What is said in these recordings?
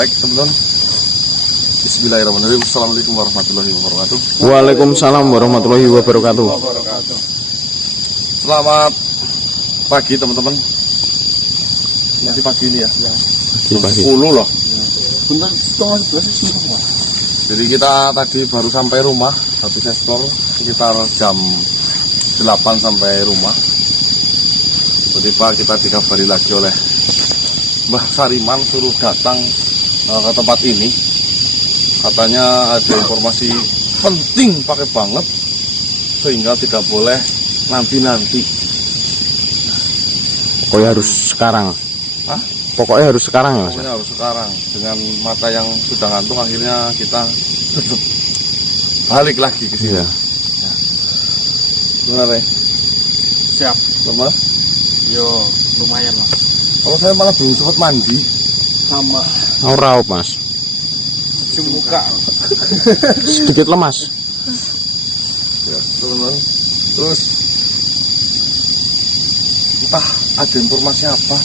Baik teman-teman, bismillahirrahmanirrahim. Assalamualaikum warahmatullahi wabarakatuh. Waalaikumsalam warahmatullahi wabarakatuh. Selamat pagi teman-teman. Nanti pagi ini ya. Pagi. 10 loh. Bentar, setengah 11 semua. Jadi kita tadi baru sampai rumah, habis ekspor sekitar jam 8 sampai rumah. Tiba-tiba kita dikabari lagi oleh Mbah Sariman suruh datang ke tempat ini. Katanya ada informasi penting pakai banget sehingga tidak boleh nanti-nanti. Pokoknya harus sekarang. Hah? Pokoknya harus sekarang ya Mas. Pokoknya harus sekarang. Dengan mata yang sudah ngantuk akhirnya kita tetap balik lagi ke sini. Iya. Gimana Rey? Siap. Lemas? Yo, lumayan lah. Kalau saya malah belum sempat mandi. Sama. Mau raup Mas. Cuci muka. Sedikit lemas. Ya, teman-teman. Terus entah ada informasi apa.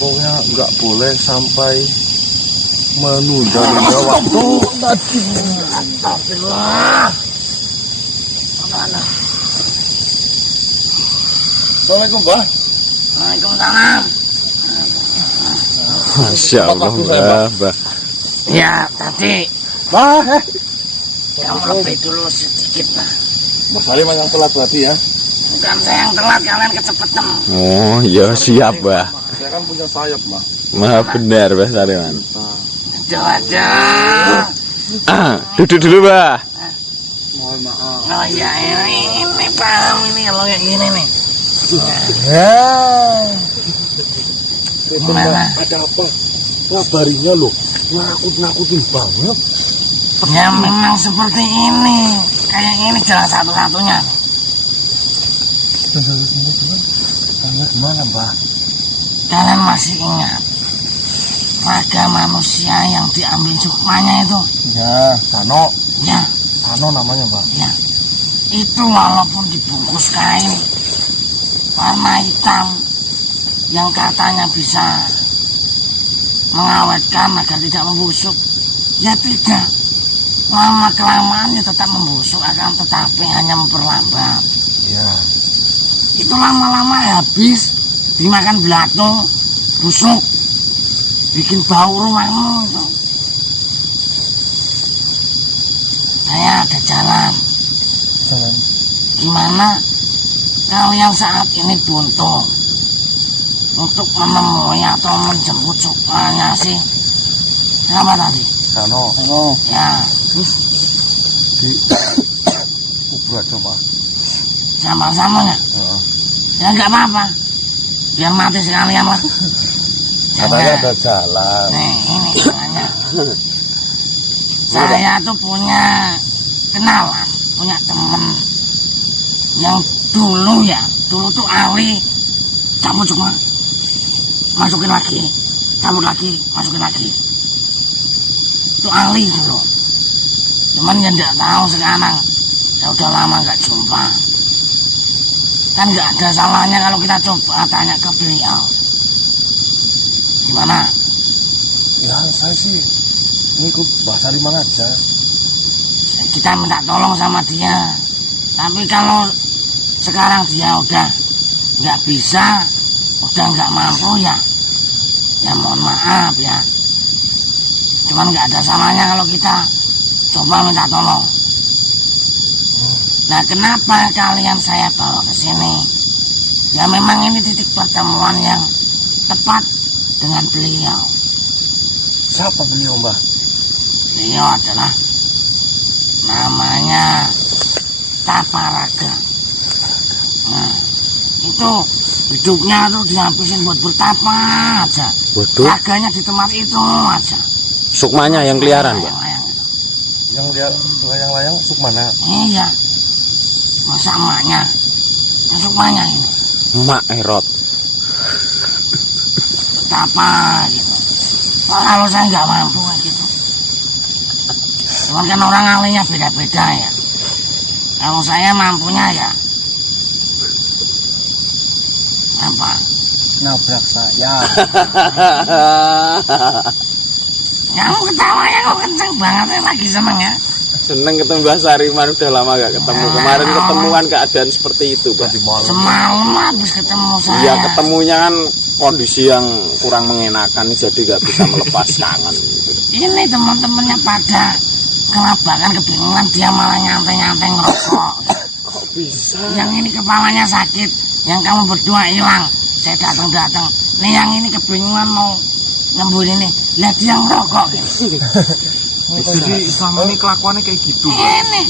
Pokoknya nggak boleh sampai menunda-nunda waktu. Astagfirullah. Mana? Assalamualaikum, Mbah. Waalaikumsalam. Masya Allah, Mbah. Ya, tadi Mbah, kamu lebih dulu sedikit lah. Mbah Sariman yang telat tadi ya. Bukan saya yang telat, kalian kecepatan. Oh iya siap Mbah. Saya kan punya sayap, Mbah. Maha benar Mbah Sariman. Ada. Duduk dulu Mbah. Mohon maaf. Oh ya ini paham ini kalau kayak gini nih. Gimana? Ada apa? Ngabarinya loh. Nakut-nakutin banget. Ya memang seperti ini. Kayak ini jalan satu-satunya. Gimana, Mbah? Kalian masih ingat raga manusia yang diambil sukmanya itu? Ya, Sano. Ya, Sano namanya, Mbah. ya. Itu walaupun dibungkus kain warna hitam yang katanya bisa mengawetkan agar tidak membusuk, ya tidak. Lama kelamaannya tetap membusuk, akan tetapi hanya memperlambat. Iya. Itu lama-lama habis dimakan belatung, busuk, bikin bau rumahmu. Saya ada jalan. Jalan. Gimana kalian saat ini buntu untuk menemui atau menjemput sukmanya sih? Siapa tadi? Sano. Ya, Di kubur aja, Mbah. sama-sama ya? Ya nggak apa-apa. Biar mati sekalian lah. Katanya Jangan. ada jalan. Nih, ini caranya. Saya tuh punya kenalan, punya temen yang dulu tuh ahli cabut cuma masukin lagi, cabut lagi, masukin lagi. Itu ahli dulu. Cuman ya nggak tahu sekarang. Ya udah lama nggak jumpa. Kan nggak ada salahnya kalau kita coba tanya ke beliau. Gimana? Ya, saya sih ngikut Mbah Sariman aja. Kita minta tolong sama dia. Tapi kalau sekarang dia udah nggak bisa, udah nggak mampu ya mohon maaf ya. Cuman nggak ada salahnya kalau kita coba minta tolong. Nah, kenapa kalian saya bawa ke sini? Ya memang ini titik pertemuan yang tepat dengan beliau. Siapa beliau, Mbah? Beliau adalah namanya Taparaga. Nah, itu hidupnya tuh dihabisin buat bertapa aja. Waduh. Raganya di tempat itu aja. Sukmanya yang keliaran Mbah. Layang-layang itu. Yang lihat layang-layang Sukmana. Iya. Masa emaknya? Sukmanya ini. Mak erot. Betapa gitu. Kalau saya nggak mampu kayak gitu. Cuman kan orang ahlinya beda-beda ya. Kalau saya mampunya ya apa? Nabrak saya. Kamu ketawanya kok kenceng banget ya, lagi seneng ya. Seneng ketemu Mbah Sariman, udah lama gak ketemu. Kemarin ketemuan keadaan seperti itu, Pak. Semalam habis ketemu saya. Iya, ketemunya kan kondisi yang kurang mengenakan, jadi gak bisa melepas kangen. Ini teman-temannya pada kelabakan, kebingungan, dia malah nyantai-nyantai ngerokok. Kok bisa? Yang ini kepalanya sakit, yang kamu berdua hilang, saya datang-datang. Nih yang ini kebingungan mau nyembuh ini, lihat dia ngerokok gitu. Jadi selama ini kelakuannya kayak gitu. Ini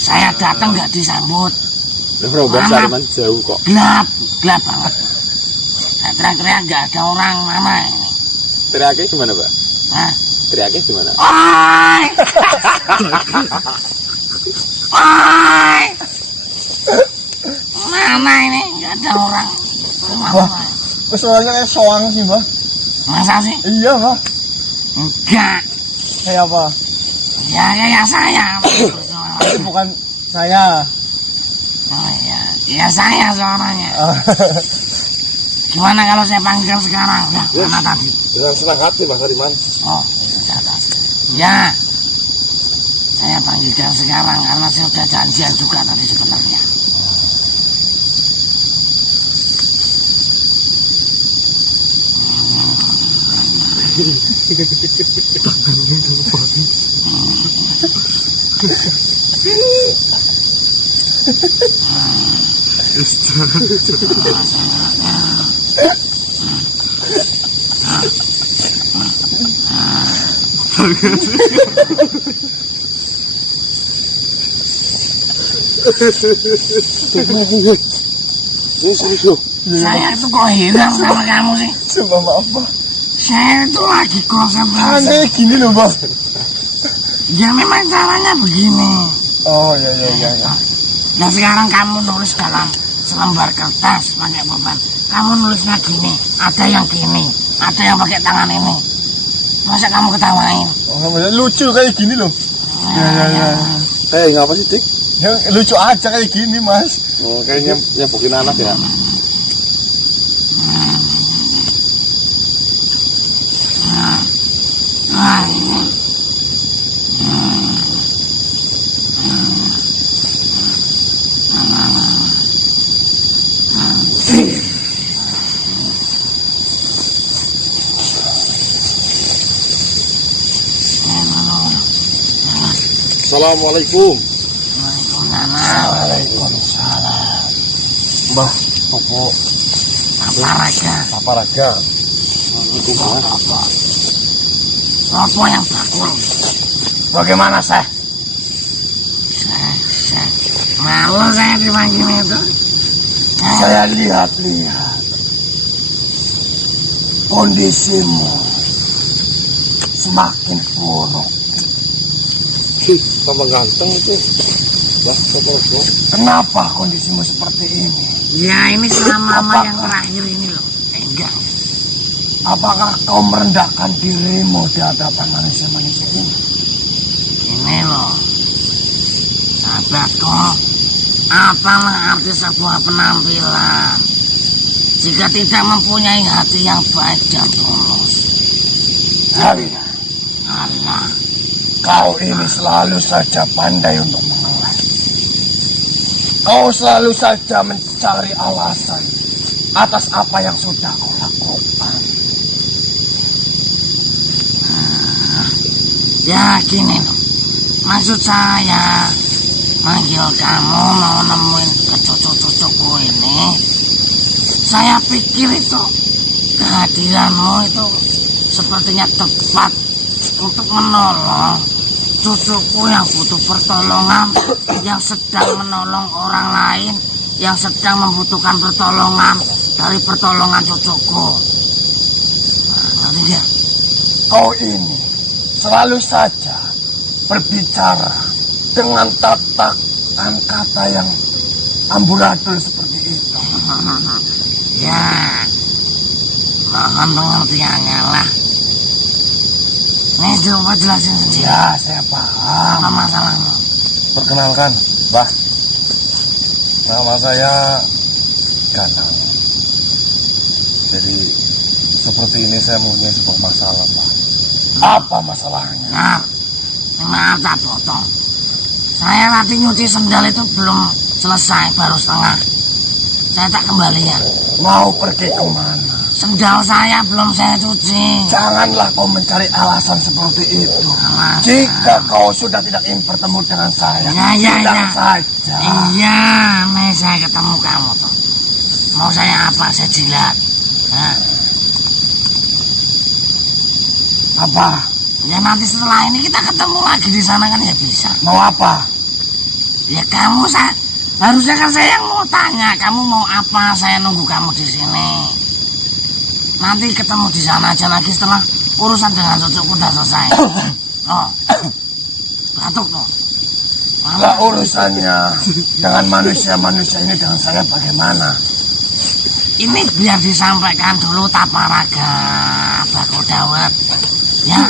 saya datang nggak disambut, Loh, Mbah Sariman jauh kok. gelap banget. Saya teriak-teriak nggak ada orang, mana ini? Teriaknya gimana, Pak? Hah? Teriaknya gimana? Oi! Oi! Mana ini? Nggak ada orang. Wah, suaranya kayak soang sih, Mbah. Masa sih? Iya, Mbah. Enggak. Kayak apa? Ya kayak saya. Itu bukan saya. Oh iya, ya saya suaranya. Gimana kalau saya panggil sekarang? Ya, mana tadi? Dengan senang hati, Mbah Sariman. Oh, di atas. Ya, saya panggilkan sekarang karena saya sudah janjian juga tadi sebenarnya. Saya itu kok heran sama kamu sih? Coba maaf, Mbah. Saya itu lagi konsentrasi. Kayak gini loh, Mbah. Ya memang caranya begini. Oh, iya. Nah sekarang kamu nulis dalam selembar kertas pakai pulpen. Kamu nulisnya gini, ada yang gini, ada yang pakai tangan ini. Masa kamu ketawain? Oh, lucu kayak gini loh. Eh, ngapa sih, Dik? Yang lucu aja kayak gini, Mas. Oh, kayaknya nyebukin anak ya. Nah, ini. Assalamualaikum. Waalaikumsalam. Mbah, Popo, Apa raga? Apa yang bakul? Bagaimana, Syekh? Saya malu saya dipanggil itu. Saya lihat-lihat kondisimu semakin buruk. Tambah ganteng itu. Kenapa kondisimu seperti ini? Ya ini selama yang terakhir ini loh. Enggak. Apakah kau merendahkan dirimu di hadapan manusia-manusia ini? Ini loh. Sahabatku, apalah arti sebuah penampilan jika tidak mempunyai hati yang baik dan tulus? Allah, Kau ini selalu saja pandai untuk mengelah. Kau selalu saja mencari alasan atas apa yang sudah kau lakukan. ya gini loh. Maksud saya manggil kamu mau nemuin cucu-cucuku ini. Saya pikir itu kehadiranmu itu sepertinya tepat untuk menolong cucuku yang butuh pertolongan, yang sedang menolong orang lain, yang sedang membutuhkan pertolongan dari pertolongan cucuku. Ngerti gak? Kau ini selalu saja berbicara dengan tatakan kata yang amburadul seperti itu. Ya, mohon pengertiannya lah. Nih coba jelasin sendiri. Ya, saya paham. Apa masalahmu? Perkenalkan, Mbah. Nama saya Ganang. Jadi seperti ini saya mempunyai sebuah masalah, Pak. Apa masalahnya? Nah, maaf tak potong. Saya latih nyuci sendal itu belum selesai, baru setengah. Saya tak kembalian. Mau pergi kemana? Sendal saya belum saya cuci. Janganlah kau mencari alasan seperti itu. Alasan. Jika kau sudah tidak ingin bertemu dengan saya, Ya. saja. Iya, nih saya ketemu kamu tuh. Mau saya apa? Saya jilat. Nah, Apa? ya nanti setelah ini kita ketemu lagi di sana kan ya bisa. Mau apa? Ya kamu harusnya kan saya yang mau tanya. Kamu mau apa? Saya nunggu kamu di sini. Nanti ketemu di sana aja lagi setelah urusan dengan cucuku udah selesai. Oh, batuk tuh. Lah urusannya dengan manusia-manusia ini dengan saya bagaimana? Ini biar disampaikan dulu taparaga bakul dawet. Ya,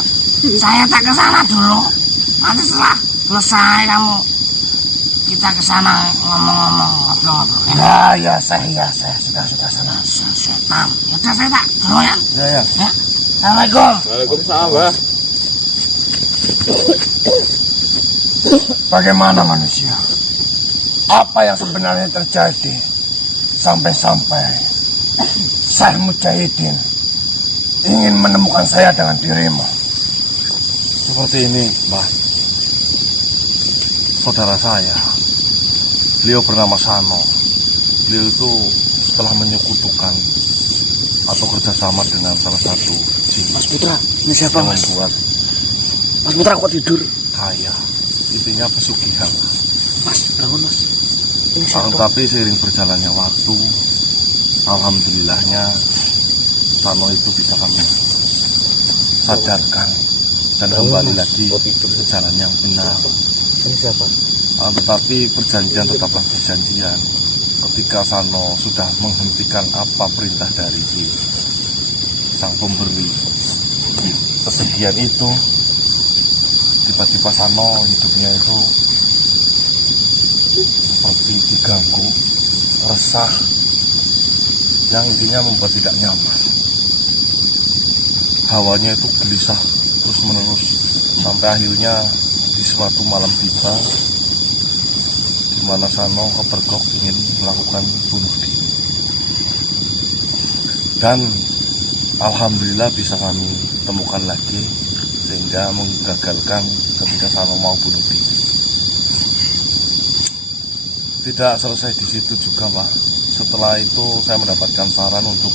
saya tak ke sana dulu. Nanti setelah selesai kamu kita ke sana ngomong-ngomong ngobrol-ngobrol. Ya, saya sudah sana. Setan. Ya udah saya tak dulu ya. Ya. Ya. Assalamualaikum. Waalaikumsalam, Mbah. Bagaimana manusia? Apa yang sebenarnya terjadi sampai-sampai Syekh Mujahidin ingin menemukan saya dengan dirimu? Seperti ini, Mbah. Saudara saya, beliau bernama Sano. Beliau itu setelah menyekutukan atau kerjasama dengan salah satu jin. Mas Putra, ini siapa yang Mas? membuat Mas Putra kok tidur? kaya, intinya pesugihan. Mas, bangun Mas. Ini Tapi seiring berjalannya waktu, alhamdulillahnya Sano itu bisa kami sadarkan dan kembali lagi ke jalan yang benar. Ini siapa? Tetapi perjanjian tetaplah perjanjian. Ketika Sano sudah menghentikan apa perintah dari si sang pemberi pesugihan itu, tiba-tiba Sano hidupnya itu seperti diganggu, resah, yang intinya membuat tidak nyaman. Hawanya itu gelisah terus menerus sampai akhirnya di suatu malam tiba di mana Sano kepergok ingin melakukan bunuh diri. Dan alhamdulillah bisa kami temukan lagi sehingga menggagalkan ketika Sano mau bunuh diri. Tidak selesai di situ juga, Pak. Setelah itu saya mendapatkan saran untuk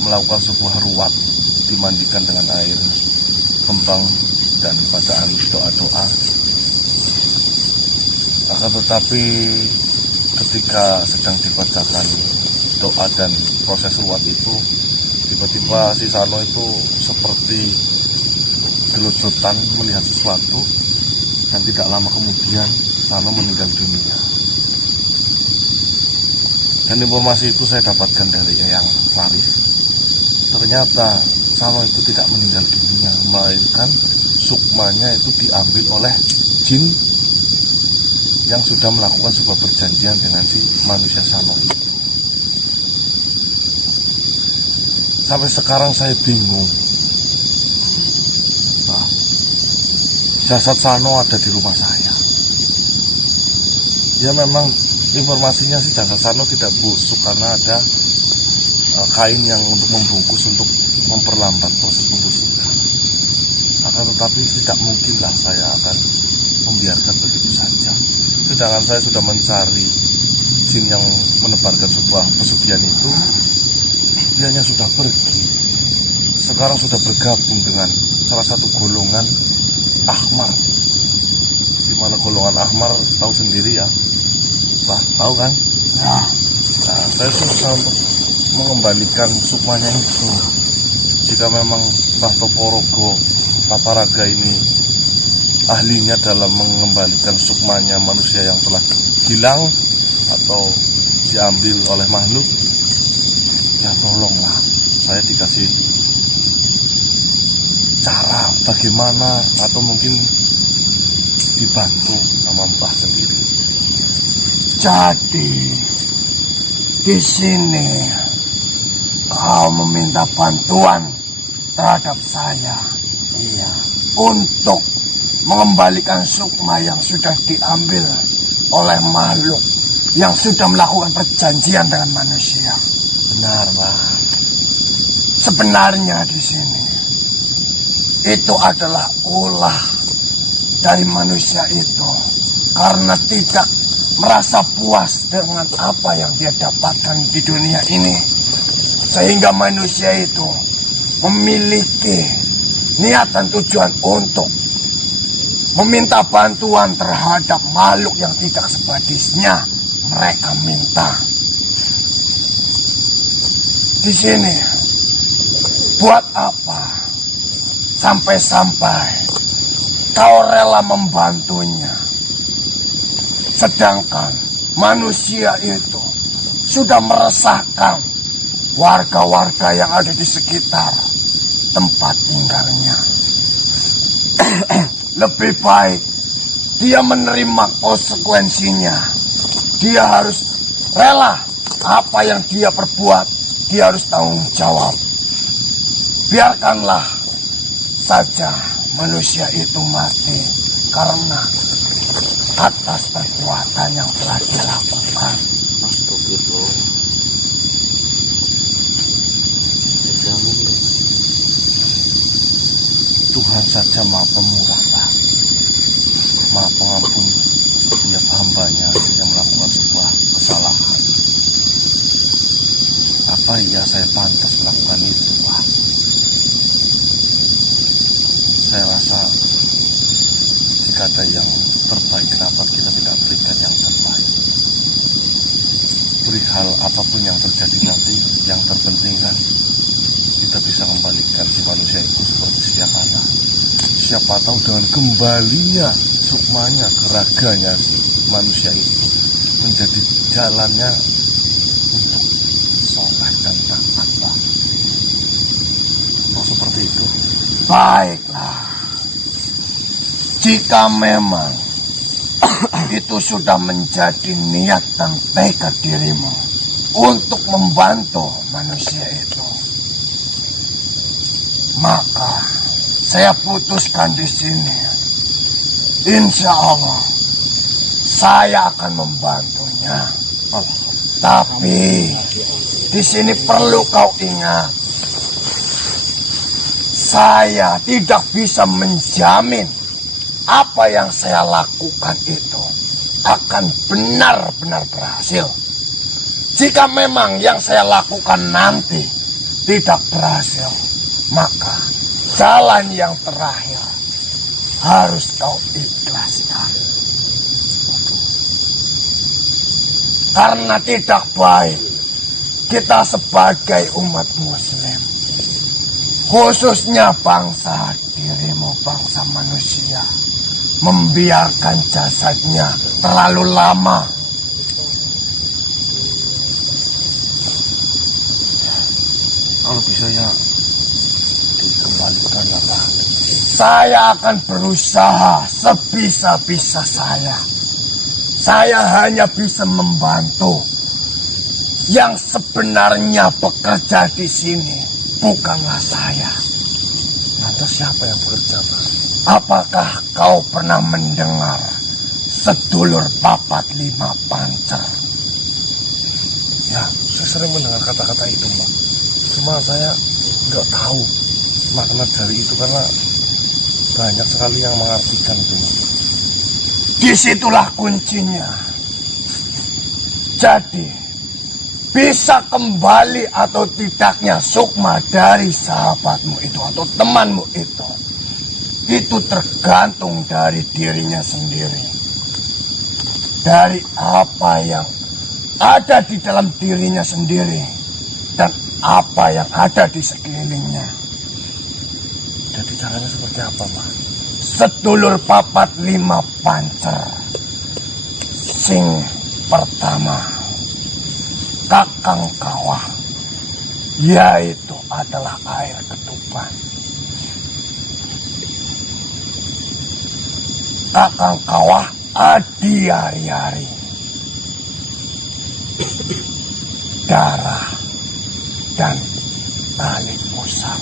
melakukan sebuah ruat, dimandikan dengan air kembang dan bacaan doa-doa. Akan tetapi ketika sedang dibacakan doa dan proses ruat itu, tiba-tiba si Sano itu seperti gelojotan melihat sesuatu, dan tidak lama kemudian Sano meninggal dunia. Dan informasi itu saya dapatkan dari Eyang Faris. Ternyata Sano itu tidak meninggal dunia, melainkan sukmanya itu diambil oleh jin yang sudah melakukan sebuah perjanjian dengan si manusia Sano itu. Sampai sekarang saya bingung. Nah, jasad Sano ada di rumah saya. Ya memang informasinya sih jasad Sano tidak busuk karena ada kain yang untuk membungkus untuk memperlambat proses pembusukan. Akan tetapi tidak mungkinlah saya akan membiarkan begitu saja. Sedangkan saya sudah mencari jin yang menebarkan sebuah pesugihan itu, dianya sudah pergi. Sekarang sudah bergabung dengan salah satu golongan Ahmar. Di mana golongan Ahmar tahu sendiri ya, Bah, tahu kan? Ya. Nah, saya susah untuk mengembalikan sukmanya itu. Jika memang Mbah Toporogo Taparaga ini ahlinya dalam mengembalikan sukmanya manusia yang telah hilang atau diambil oleh makhluk, ya tolonglah saya dikasih cara bagaimana, atau mungkin dibantu sama Mbah sendiri. Jadi di sini kau meminta bantuan terhadap saya. Iya, untuk mengembalikan sukma yang sudah diambil oleh makhluk yang sudah melakukan perjanjian dengan manusia. Benar, Pak. Sebenarnya di sini itu adalah ulah dari manusia itu karena tidak merasa puas dengan apa yang dia dapatkan di dunia ini, sehingga manusia itu memiliki niat dan tujuan untuk meminta bantuan terhadap makhluk yang tidak sebadisnya mereka minta. Di sini buat apa sampai-sampai kau rela membantunya, sedangkan manusia itu sudah meresahkan warga-warga yang ada di sekitar tempat tinggalnya. Lebih baik dia menerima konsekuensinya. Dia harus rela apa yang dia perbuat, dia harus tanggung jawab. Biarkanlah saja manusia itu mati karena atas perbuatan yang telah dilakukan. Astagfirullah. Tuhan saja Maha Pemurah, Pak. Maha Pengampun setiap hambanya yang melakukan sebuah kesalahan. Apa iya saya pantas melakukan itu, Pak? Saya rasa jika ada yang terbaik, kenapa kita tidak berikan yang terbaik? Perihal apapun yang terjadi nanti, yang terpenting kan kita bisa kembalikan si manusia itu seperti sedia kala. Siapa tahu dengan kembalinya sukmanya ke raganya si manusia itu menjadi jalannya untuk soleh dan taat, Pak. Mau seperti itu? Baiklah, jika memang itu sudah menjadi niat dan tekad dirimu untuk membantu manusia itu, maka saya putuskan di sini. Insya Allah saya akan membantunya. Tapi di sini perlu kau ingat, saya tidak bisa menjamin apa yang saya lakukan itu akan benar-benar berhasil. Jika memang yang saya lakukan nanti tidak berhasil, maka jalan yang terakhir harus kau ikhlaskan. Karena tidak baik kita sebagai umat muslim, khususnya bangsa dirimu, bangsa manusia, membiarkan jasadnya terlalu lama. Kalau bisa ya dikembalikan ya, Pak. Saya akan berusaha sebisa-bisa saya. Saya hanya bisa membantu. Yang sebenarnya bekerja di sini bukanlah saya. Lantas siapa yang bekerja, Pak? Apakah kau pernah mendengar sedulur papat 5 pancer? Ya, saya sering mendengar kata-kata itu, Pak. Cuma saya nggak tahu makna dari itu karena banyak sekali yang mengartikan itu, Pak. Disitulah kuncinya. Jadi, bisa kembali atau tidaknya sukma dari sahabatmu itu atau temanmu itu tergantung dari dirinya sendiri. Dari apa yang ada di dalam dirinya sendiri dan apa yang ada di sekelilingnya. Jadi caranya seperti apa, Pak? Sedulur papat 5 pancer. Sing pertama, Kakang Kawah, yaitu adalah air ketuban. Kakang Kawah Adi Hari-hari, darah dan tali pusar.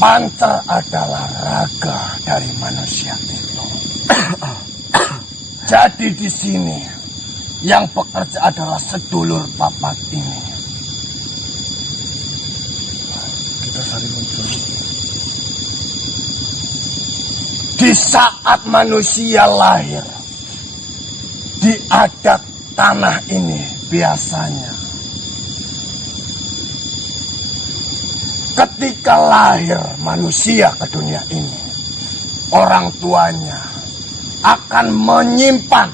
Pancer adalah raga dari manusia itu. Jadi di sini yang bekerja adalah sedulur papat ini. Kita saling mencari. Di saat manusia lahir, di adat tanah ini biasanya ketika lahir manusia ke dunia ini, orang tuanya akan menyimpan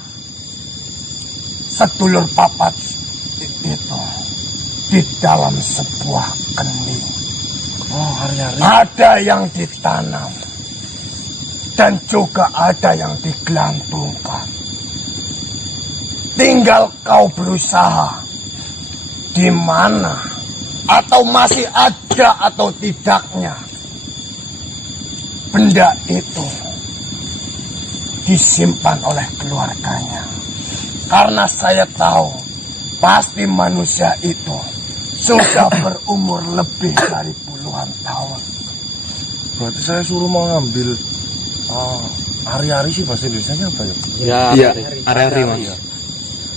sedulur papat itu di dalam sebuah kening. Oh, hari-hari. Ada yang ditanam dan juga ada yang digelantungkan. Tinggal kau berusaha di mana atau masih ada atau tidaknya benda itu disimpan oleh keluarganya. Karena saya tahu pasti manusia itu sudah berumur lebih dari puluhan tahun. Berarti saya suruh mengambil ari-ari sih bahasa Indonesianya apa ya? Iya, hari-hari Mas. Iya.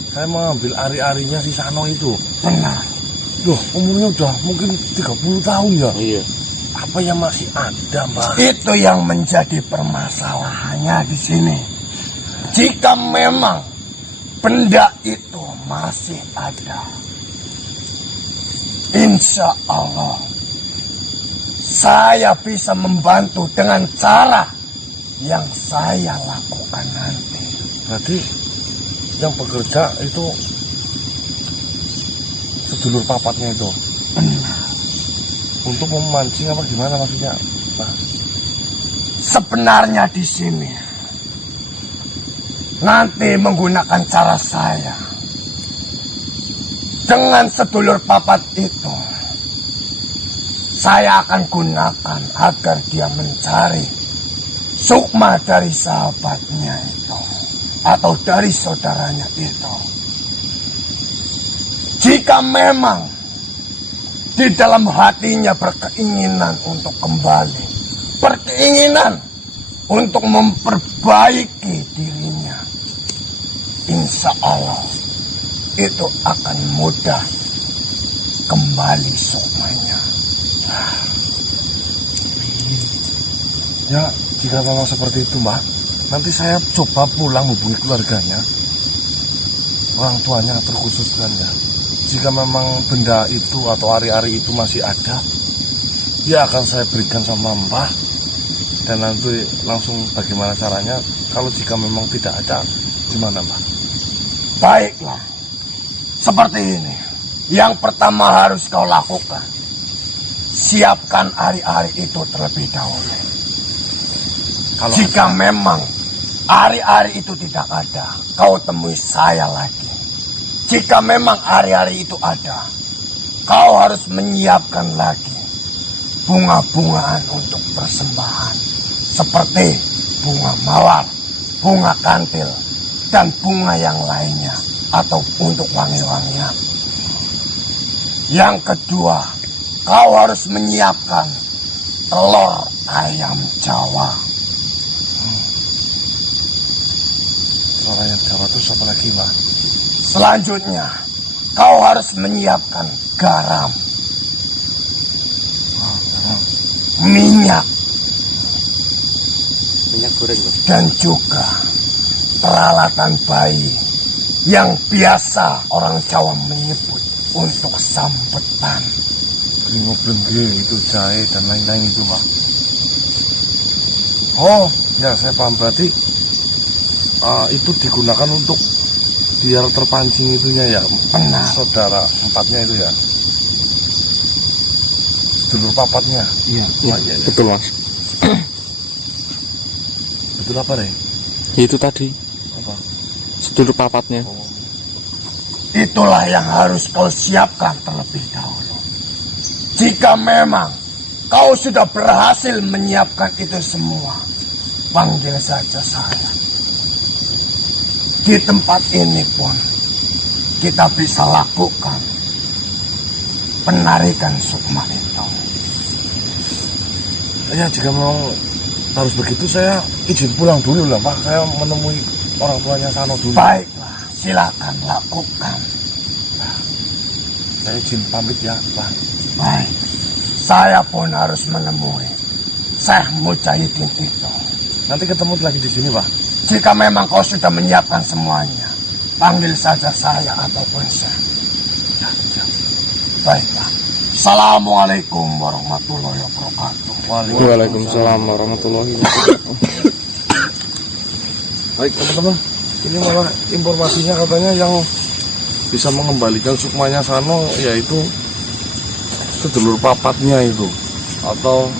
Saya mengambil ari-arinya si Sano itu. Benar. Loh, umurnya udah mungkin 30 tahun ya? Iya. Apa yang masih ada, Mbak? Itu yang menjadi permasalahannya di sini. Jika memang benda itu masih ada, insya Allah saya bisa membantu dengan cara yang saya lakukan nanti. Berarti yang bekerja itu sedulur papatnya itu. Benar. Untuk memancing apa gimana maksudnya, Pak? Sebenarnya di sini nanti menggunakan cara saya dengan sedulur papat itu, saya akan gunakan agar dia mencari sukma dari sahabatnya itu atau dari saudaranya itu. Jika memang di dalam hatinya berkeinginan untuk kembali, berkeinginan untuk memperbaiki dirinya, insya Allah itu akan mudah kembali sukmanya. Ya, jika memang seperti itu, Mbak, nanti saya coba pulang hubungi keluarganya, orang tuanya terkhusus kan ya. Jika memang benda itu atau ari-ari itu masih ada, ya akan saya berikan sama Mbah. Dan nanti langsung bagaimana caranya. Kalau jika memang tidak ada, gimana, Mbah? Baiklah, seperti ini. Yang pertama harus kau lakukan, siapkan ari-ari itu terlebih dahulu. Kalau Jika ada, memang ari-ari itu tidak ada, kau temui saya lagi. Jika memang ari-ari itu ada, kau harus menyiapkan lagi bunga-bungaan untuk persembahan. Seperti bunga mawar, bunga kantil, dan bunga yang lainnya. Atau untuk wangi-wangian. Yang kedua, kau harus menyiapkan telur ayam Jawa. telur ayam Jawa terus apa lagi, Mbak? Selanjutnya, kau harus menyiapkan garam, minyak goreng, Mas. dan juga peralatan bayi yang biasa orang Jawa menyebut untuk sambetan. Blingo-blengge itu jahe dan lain-lain itu, Mbak. Oh, ya saya paham, berarti itu digunakan untuk biar terpancing itunya ya. Benar. Saudara empatnya itu ya. Sedulur papatnya. Iya, iya. betul Mas. Betul apa deh? Itu tadi Apa? sedulur papatnya. Oh. Itulah yang harus kau siapkan terlebih dahulu. Jika memang kau sudah berhasil menyiapkan itu semua, panggil saja saya. Di tempat ini pun kita bisa lakukan penarikan sukma itu. Ya jika memang harus begitu saya izin pulang dulu lah Pak. Saya menemui orang tuanya Sano dulu. Baiklah, silakan lakukan. Saya izin pamit ya Pak. Baik, saya pun harus menemui Syekh Mujahidin itu. Nanti ketemu lagi di sini Pak. Jika memang kau sudah menyiapkan semuanya, panggil saja saya ataupun Syekh. Baiklah. Assalamualaikum warahmatullahi wabarakatuh. Waalaikumsalam warahmatullahi wabarakatuh. Baik teman-teman, ini malah informasinya katanya yang bisa mengembalikan sukmanya Sano yaitu sedulur papatnya itu, atau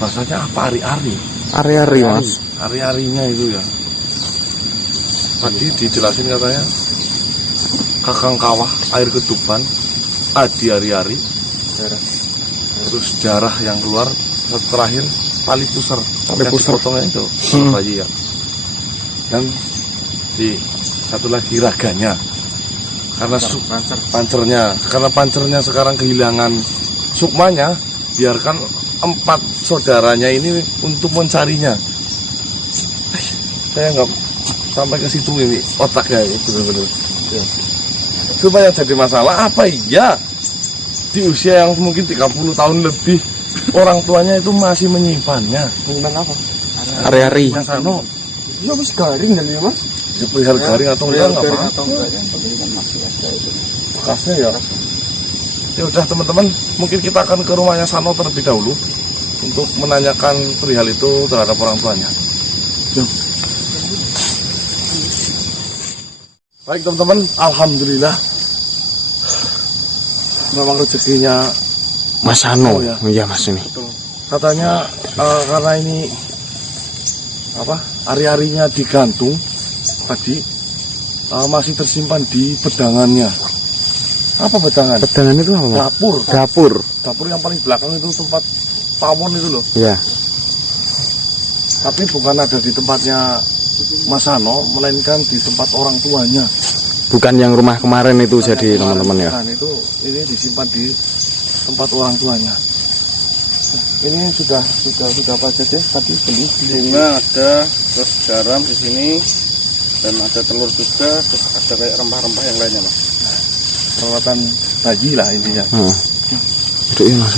bahasanya apa, ari-ari. Ari-ari Mas. Ari-arinya itu ya. Tadi dijelasin katanya Kakang Kawah, air ketuban, adi ari-ari, terus darah yang keluar, terakhir tali pusar. Tali pusar. Potongnya itu bayi ya. Dan di satu lagi raganya, karena pancernya, karena pancernya sekarang kehilangan sukmanya, biarkan 4 saudaranya ini untuk mencarinya. Saya nggak sampai ke situ ini otaknya ini benar-benar. Ya. Supaya jadi masalah apa iya di usia yang mungkin 30 tahun lebih orang tuanya itu masih menyimpannya. Tentang apa? Ari-ari. Yang Sano Ya wis garing kali ya Mas. ya perihal garing atau enggak nggak apa-apa. atau enggak yang penting kan masih ada itu. Bekasnya ya. Ya udah teman-teman, mungkin kita akan ke rumahnya Sano terlebih dahulu untuk menanyakan perihal itu terhadap orang tuanya. Yuk. Baik teman-teman, alhamdulillah memang rezekinya Mas Sano. ya. Iya Mas ini. Katanya karena ini apa, ari-arinya digantung tadi, masih tersimpan di bedangannya. Apa bedangan? Pedangan itu apa Mas? Dapur. Dapur. Dapur yang paling belakang itu tempat pawon itu loh. Iya. Tapi bukan ada di tempatnya Mas Sano, melainkan di tempat orang tuanya. Bukan yang rumah kemarin itu jadi teman-teman ya. Bukan, itu ini disimpan di tempat orang tuanya. Ini sudah apa aja deh tadi beli? Bunga ada, terus garam di sini, dan ada telur juga, terus ada kayak rempah-rempah yang lainnya Mas. Perawatan bayi lah intinya. Itu ya Mas.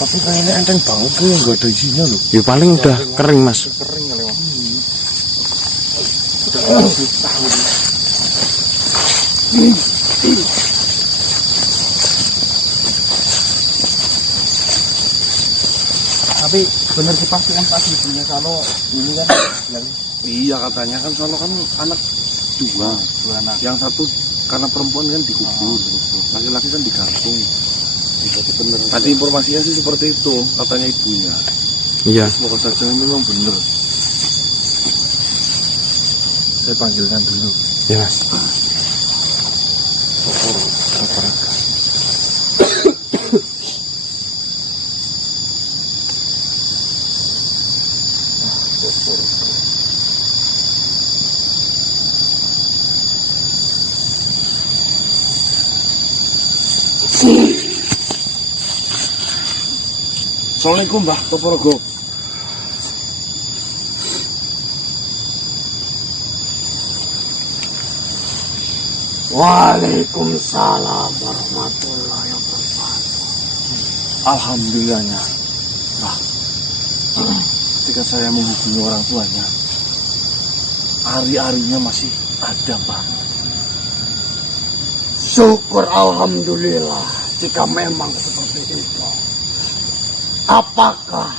Tapi kayaknya enteng banget tuh, nggak ada isinya loh. Ya paling udah kering Mas. Kering kali Mas. Tapi bener sih pasti kan pas ibunya kalau ini kan yang Iya katanya kan Sano kan anak dua anak. yang satu karena perempuan kan dikubur, laki-laki kan digantung. Berarti bener. Tadi informasinya sih seperti itu katanya ibunya. Iya. Semoga saja memang benar. Saya panggilkan dulu. Ya Mas. Assalamualaikum Mbah Toporogo. Waalaikumsalam warahmatullahi wabarakatuh. Alhamdulillahnya Mbah, ketika saya menghubungi orang tuanya, ari-arinya masih ada Mbah. Syukur alhamdulillah jika memang seperti itu. Apakah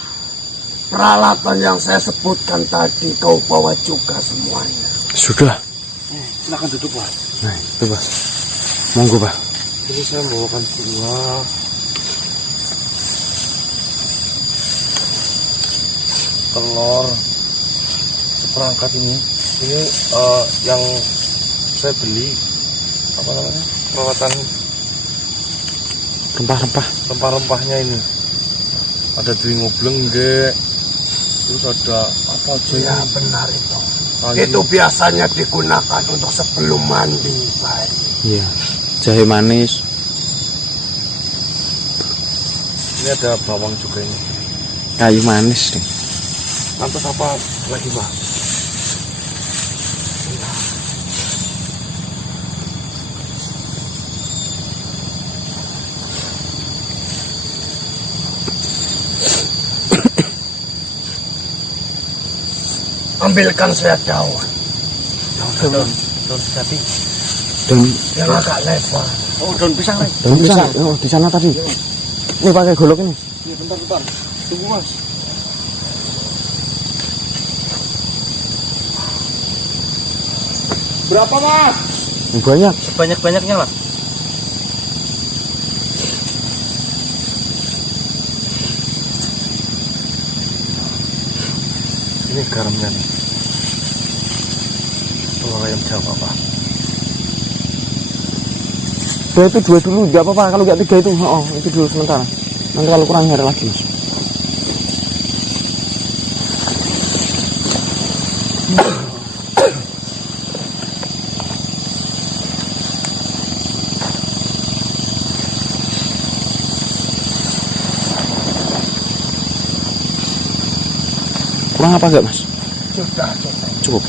peralatan yang saya sebutkan tadi kau bawa juga semuanya? Sudah. Silakan duduk Pak. Nah, itu Pak. Monggo Pak. Ini saya membawakan buah, telur, seperangkat ini. Ini yang saya beli apa namanya, perawatan Rempah-rempah. rempah-rempahnya ini. Ada deringo blengge, terus ada apa aja Ya ini? benar itu. Kayu. Itu biasanya digunakan untuk sebelum mandi, baik. Iya. Jahe manis. Ini ada bawang juga ini. Kayu manis nih. Lantas apa lagi, Pak? Ambilkan saya daun Daun jati. Daun yang agak lebar. Oh, daun pisang nih. daun pisang. Oh, di sana tadi. Ini pakai golok ini. Iya, bentar. Tunggu, Mas. Berapa, Mas? Banyak. Banyak-banyaknya lah. Ini garamnya nih. Telur ayam Jawa, Pak. Itu 2 dulu, nggak apa-apa. Kalau nggak 3 itu, oh itu dulu sementara. Nanti kalau kurang air lagi. Kurang apa enggak, Mas? Sudah. Cukup.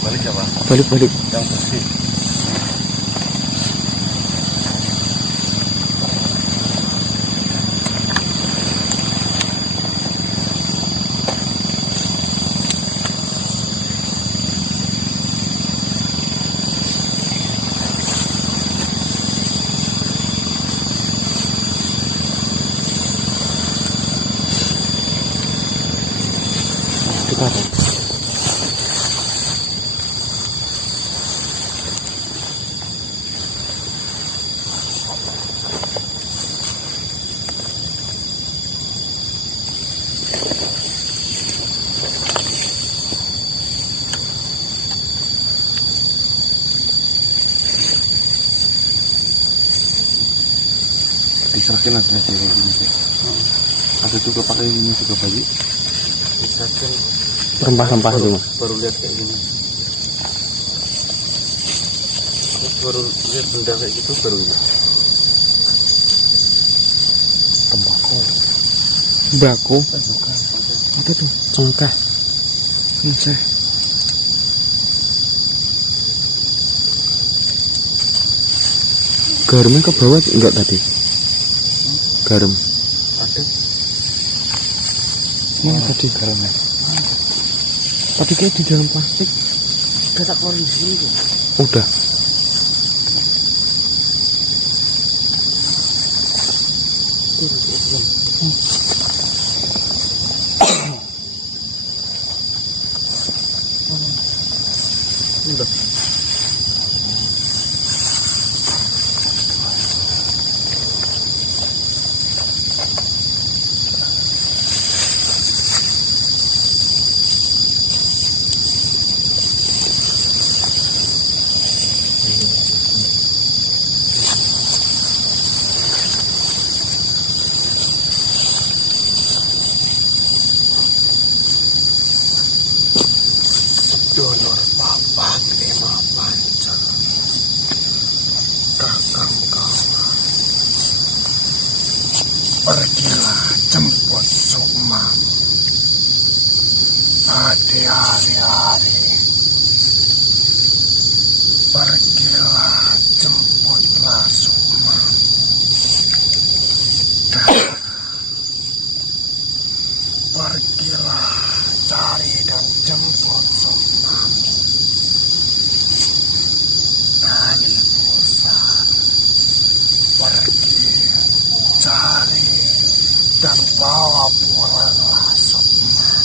Balik ya, Pak. Balik. Yang bersih. Kita apa? Diserakin aja kayak gini sih. Ada juga pakai ini juga bagi. Diserakin. Rempah-rempah itu, Mas. Baru lihat kayak gini. Terus baru lihat benda kayak gitu baru ini. Tembakau. Tembakau. Bukan. Apa tuh? Cengkeh. Cengkeh. Garamnya ke bawah enggak tadi? Garam. Ada. Ini tadi garamnya. Tadi kayak di dalam plastik. Udah tak keluarin di sini kok. Udah. Dulur papat 5 pancer. Kakang kawan. Pergilah jemput Sukmam. Adi hari-hari. Pergilah jemputlah Sukmam. Dan pergilah cari dan jemput Sukmam. Ali Bosan. Pergi cari dan bawa pulanglah Sukmam.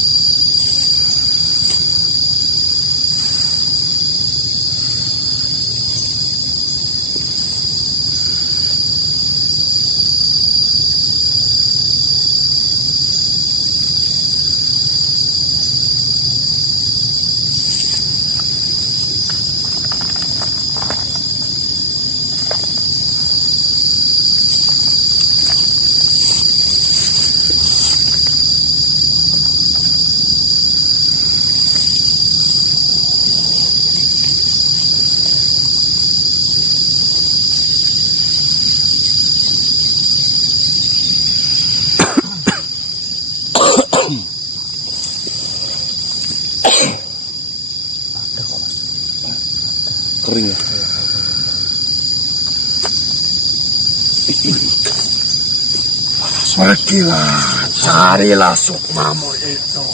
Pergilah, carilah sukmamu itu.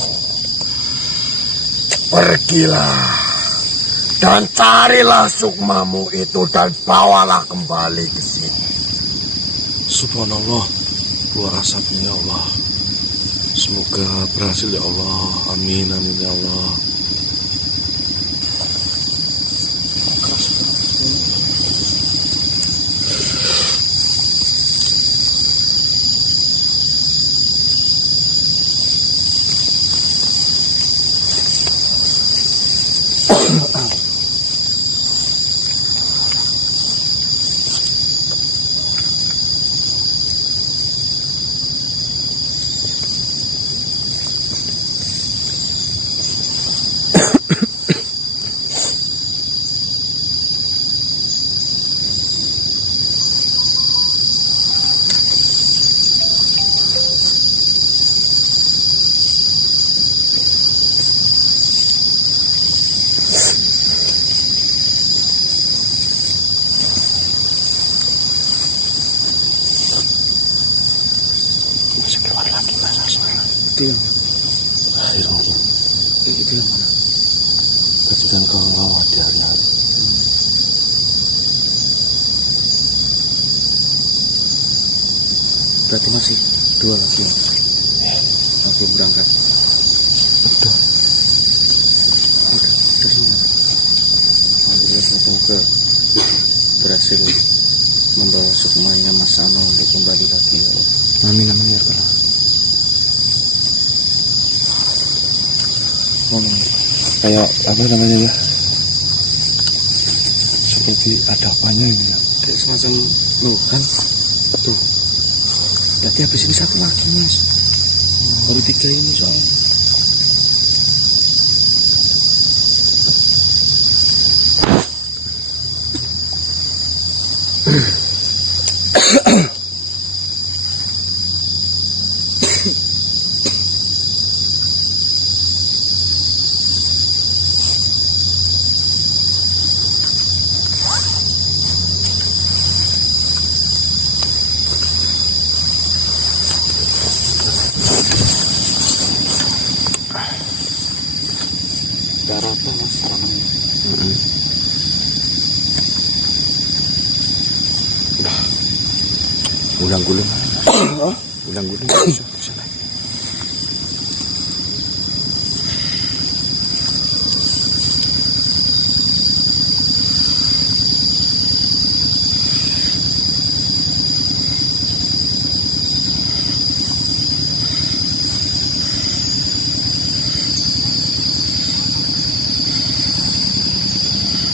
Pergilah dan carilah sukmamu itu dan bawalah kembali ke sini. Subhanallah, luar asapnya ya Allah. Semoga berhasil ya Allah. Amin, amin ya Allah. Masih keluar lagi Mas Aswar. Itu yang Akhir mungkin. itu yang mana? Tapi kan kau ngawat ya Allah. Berarti masih 2 lagi ya? Aku berangkat. Udah. Udah semua. Alhamdulillah semoga berhasil membawa sukmanya Mas Ano untuk kembali lagi ya Allah. Amin amin ya Allah. Ngomong Kayak apa namanya ya? Seperti ada apanya ini ya. kayak semacam kan tuh. Berarti habis ini 1 lagi Mas. Baru 3 ini soalnya. Darah apa Mas? Ulang guling. Ulang guling bisa naik.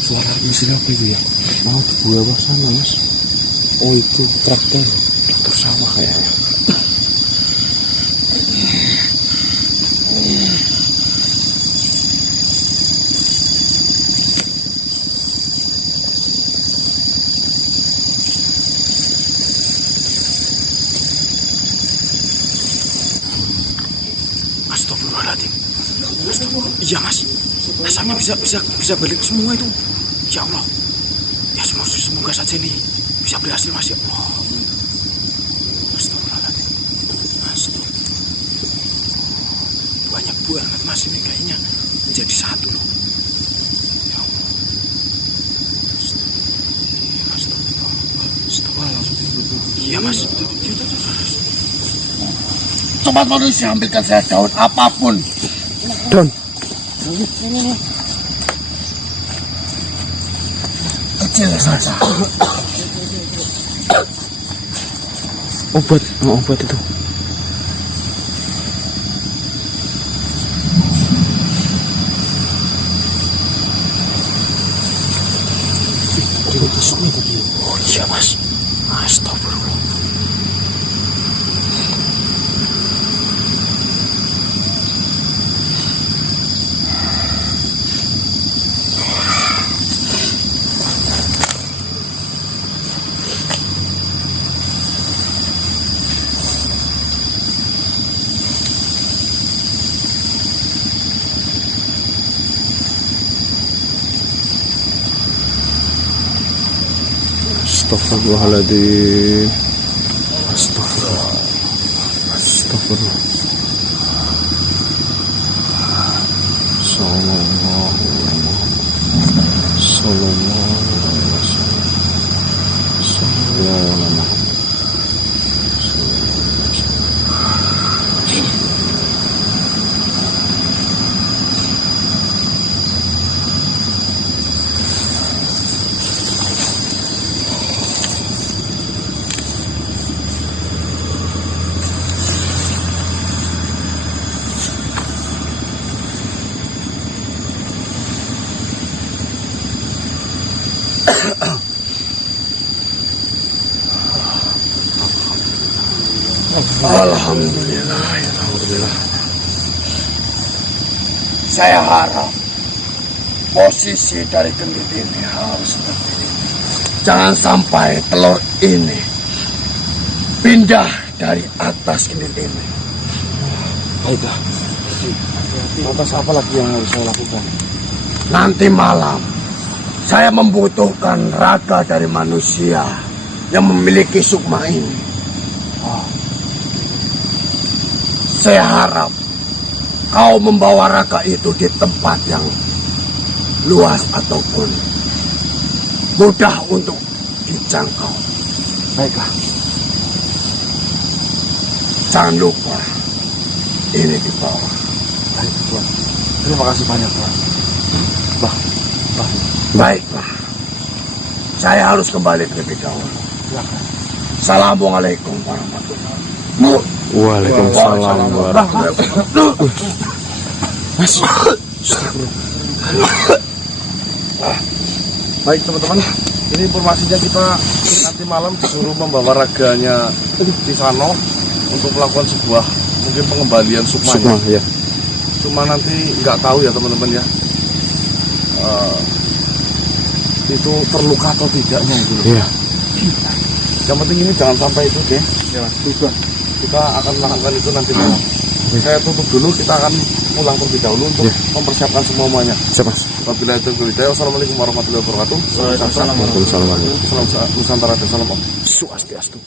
Suara mesin apa itu ya? Mau di bawah sana Mas. Oh itu traktor sawah kayaknya. Astagfirullahaladzim. Iya Mas, asapnya bisa balik semua itu. Ya Allah, ya semoga saja ini bisa berhasil Mas ya Allah. Astagfirullahaladzim. Banyak banget Mas ini kayaknya menjadi satu loh. Ya Allah. Astagfirullah. Iya Mas. Sobat manusia, ambilkan saya daun apapun. Don. Kecil saja. Obat itu. Dia tusuknya tadi. Oh iya Mas. Astagfirullah. Astagfirullahaladzim. Astagfirullah. Astagfirullah. Sallallahu alaihi wasallam. Sallallahu alaihi wasallam. Alhamdulillah. Saya harap posisi dari gendut ini harus seperti ini. Jangan sampai telur ini pindah dari atas gendut ini. Baiklah. Atas apa lagi yang harus saya lakukan? Nanti malam saya membutuhkan raga dari manusia yang memiliki sukma ini. Saya harap kau membawa raga itu di tempat yang luas ataupun mudah untuk dijangkau. Baiklah. Jangan lupa ini di bawah. Baik, Tuan. Terima kasih banyak, Tuan. Baiklah. Saya harus kembali terlebih dahulu. Assalamualaikum warahmatullahi wabarakatuh. Waalaikumsalam warahmatullahi wabarakatuh. Mas. Baik teman-teman, ini informasinya kita nanti malam disuruh membawa raganya Kisano untuk melakukan sebuah mungkin pengembalian sukmanya. Ya. Cuma nanti nggak tahu ya teman-teman ya, itu terluka atau tidaknya itu. Iya. Yang penting ini jangan sampai itu deh. Ya, kita akan melakukan itu nanti malam. Saya tutup dulu, kita akan pulang terlebih dahulu untuk mempersiapkan semuanya. Siap, Mas. Apabila itu berita, wassalamualaikum warahmatullahi wabarakatuh. Waalaikumsalam warahmatullahi wabarakatuh. Salam Nusantara dan salam Om. Swastiastu.